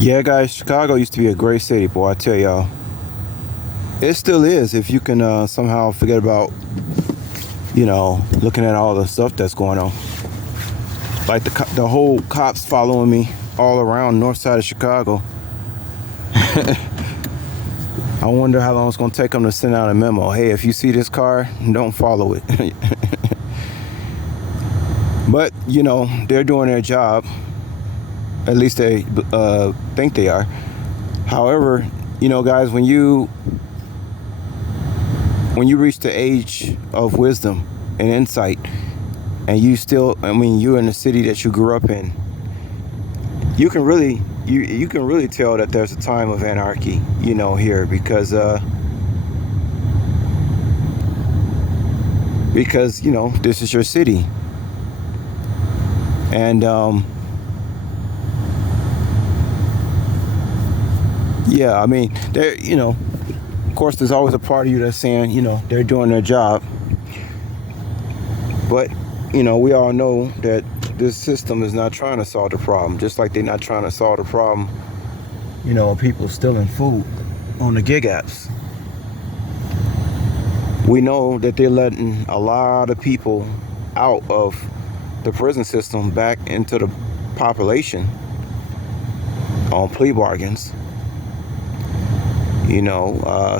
Yeah, guys, Chicago used to be a great city, boy. I tell y'all, it still is. If you can somehow forget about, looking at all the stuff that's going on, like the whole cops following me all around north side of Chicago. I wonder how long it's gonna take them to send out a memo. Hey, if you see this car, don't follow it. But they're doing their job. At least they think they are. However, guys, when you reach the age of wisdom and insight, and you're in the city that you grew up in, you can really tell that there's a time of anarchy, here because this is your city. And yeah, I mean, of course, there's always a part of you that's saying, they're doing their job. But, we all know that this system is not trying to solve the problem, just like they're not trying to solve the problem, of people stealing food on the gig apps. We know that they're letting a lot of people out of the prison system back into the population on plea bargains,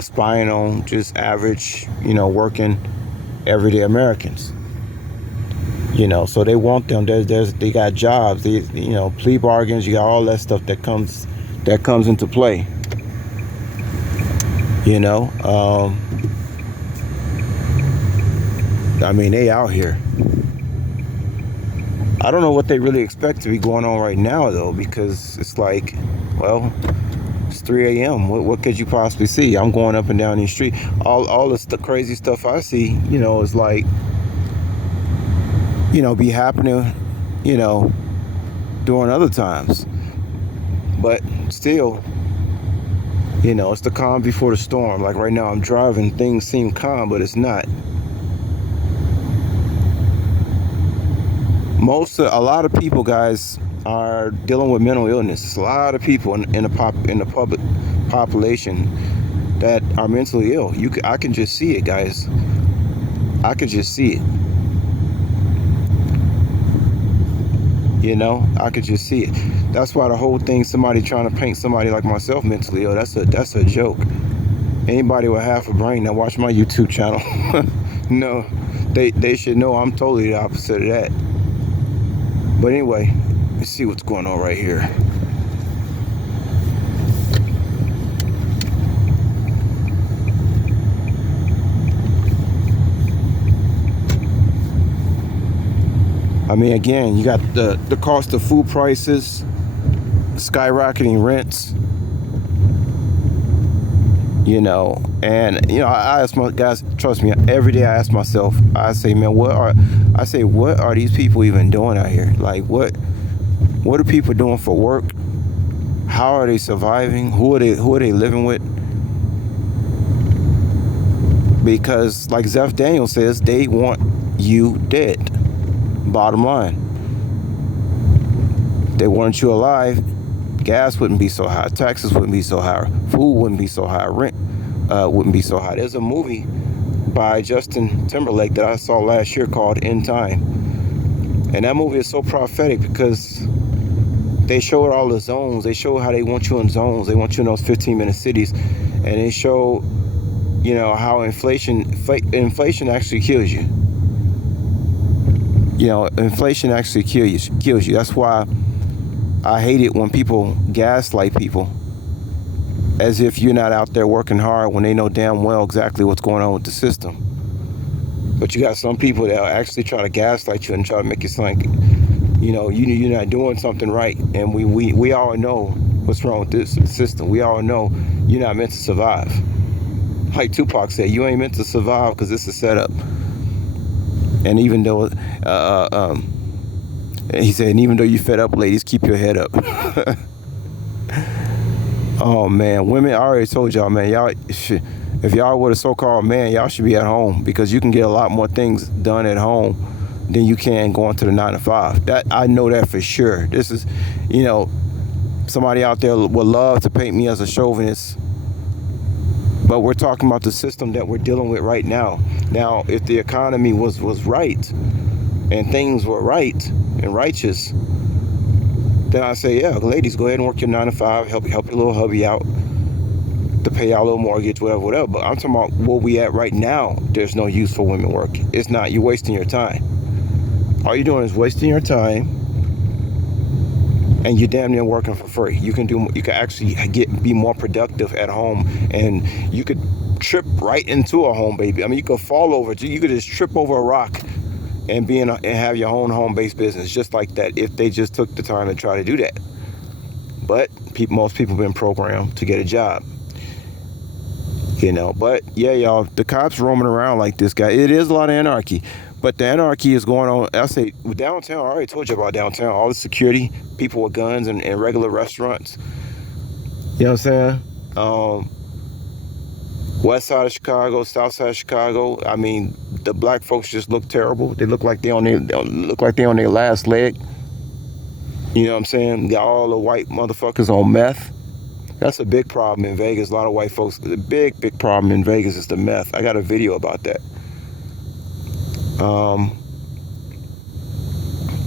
spying on just average, working everyday Americans. So they want them. They got jobs. Plea bargains. You got all that stuff that comes into play. You know, I mean, they out here. I don't know what they really expect to be going on right now, though, because it's like, well, it's 3 a.m. What could you possibly see? I'm going up and down the street. All this the crazy stuff I see, is like, be happening, during other times. But still, it's the calm before the storm. Like right now, I'm driving. Things seem calm, but it's not. A lot of people, guys, are dealing with mental illness. A lot of people in the public population that are mentally ill. I can just see it, guys. I can just see it. I could just see it. That's why the whole thing, somebody trying to paint somebody like myself mentally ill, that's a joke. Anybody with half a brain that watch my YouTube channel, no, they should know I'm totally the opposite of that. But anyway, let's see what's going on right here. I mean, again, you got the cost of food prices, skyrocketing rents, and I ask my guys, trust me, every day I ask myself, I say, man, what are these people even doing out here? Like, what are people doing for work? How are they surviving? Who are they living with? Because like Zeph Daniels says, they want you dead. Bottom line, they want you alive. Gas wouldn't be so high, taxes wouldn't be so high, food wouldn't be so high, rent wouldn't be so high. There's a movie by Justin Timberlake that I saw last year called In Time, and that movie is so prophetic because they showed all the zones. They show how they want you in zones. They want you in those 15-minute cities, and they show how inflation actually kills you. Inflation actually kills you. That's why I hate it when people gaslight people as if you're not out there working hard when they know damn well exactly what's going on with the system. But you got some people that actually try to gaslight you and try to make it sound like, you're not doing something right. And we all know what's wrong with this system. We all know you're not meant to survive. Like Tupac said, you ain't meant to survive because it's a setup. And even though, he said, and even though you fed up, ladies, keep your head up. Oh man, women, I already told y'all, man, if y'all were a so-called man, y'all should be at home because you can get a lot more things done at home than you can going to the 9 to 5. That I know that for sure. This is, Somebody out there would love to paint me as a chauvinist, but we're talking about the system that we're dealing with right now. Now, if the economy was right and things were right and righteous, then I say, yeah, ladies, go ahead and work your 9 to 5, help your little hubby out to pay out a little mortgage, whatever. But I'm talking about where we at right now. There's no use for women working. It's not. You're wasting your time. All you're doing is wasting your time, and you're damn near working for free. You can actually be more productive at home, and you could trip right into a home, baby. I mean, you could fall over. You could just trip over a rock and have your own home-based business just like that if they just took the time to try to do that. But most people have been programmed to get a job. But yeah, y'all, the cops roaming around like this guy. It is a lot of anarchy, but the anarchy is going on. I say downtown. I already told you about downtown. All the security, people with guns, and regular restaurants. You know what I'm saying? West side of Chicago, south side of Chicago. I mean, the black folks just look terrible. They look like they on their last leg. You know what I'm saying? Got all the white motherfuckers on meth. That's a big problem in Vegas. A lot of white folks. The big problem in Vegas is the meth. I got a video about that.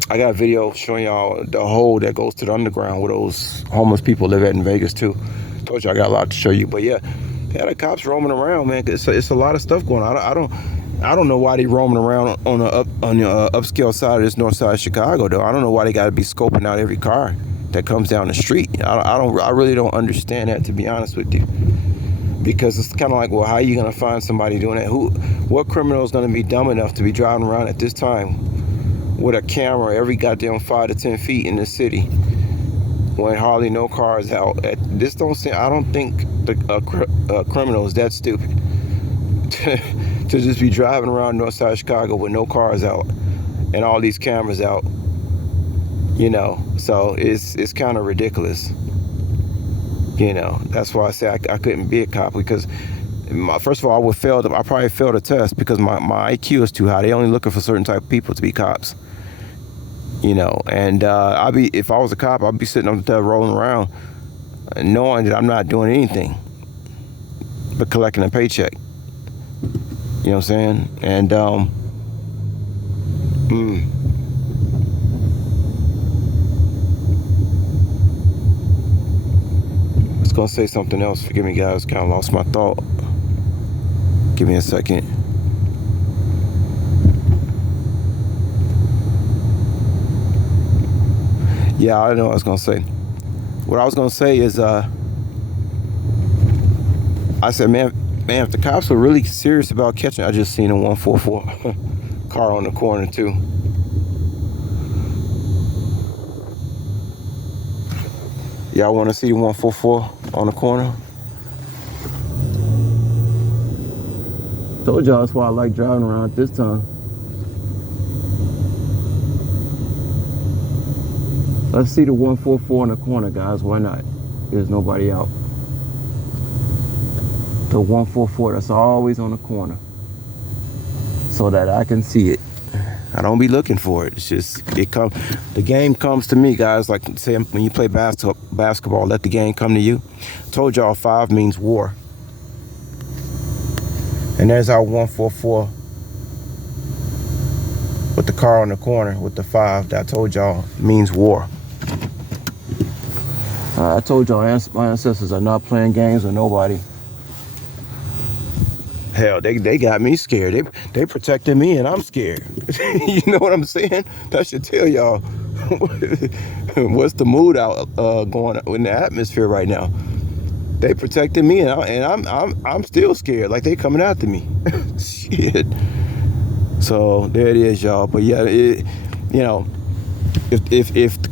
I got a video showing y'all the hole that goes to the underground where those homeless people live at in Vegas too. Told you I got a lot to show you, but yeah, the cops roaming around, man. It's a lot of stuff going on. I don't know why they roaming around on the upscale side of this north side of Chicago though. I don't know why they got to be scoping out every car that comes down the street. I really don't understand that, to be honest with you, because it's kind of like, well, how are you gonna find somebody doing that? What criminal is gonna be dumb enough to be driving around at this time with a camera every goddamn 5 to 10 feet in the city when hardly no cars out? I don't think the criminal is that stupid to just be driving around north side of Chicago with no cars out and all these cameras out. So it's kind of ridiculous. That's why I say I couldn't be a cop, because first of all, I probably failed a test because my IQ is too high. They only looking for certain type of people to be cops. And if I was a cop, I'd be sitting up there rolling around knowing that I'm not doing anything but collecting a paycheck. You know what I'm saying? And I was gonna say something else. Forgive me, guys. Kind of lost my thought. Give me a second. Yeah, I know what I was gonna say. What I was gonna say is, I said, man, if the cops were really serious about catching, I just seen a 144 car on the corner too. Y'all want to see the 144 on the corner? Told y'all that's why I like driving around at this time. Let's see the 144 in the corner, guys. Why not? There's nobody out. The 144 that's always on the corner, so that I can see it. I don't be looking for it. It's just the game comes to me, guys. Like, say, when you play basketball, let the game come to you. Told y'all 5 means war. And there's our 144 with the car on the corner with the 5 that I told y'all means war. I told y'all my ancestors are not playing games with nobody. Hell, they got me scared. They protected me, and I'm scared. You know what I'm saying? That should tell y'all what's the mood out going in the atmosphere right now. They protected me, and I'm still scared. Like they coming after me. Shit. So there it is, y'all. But yeah, if the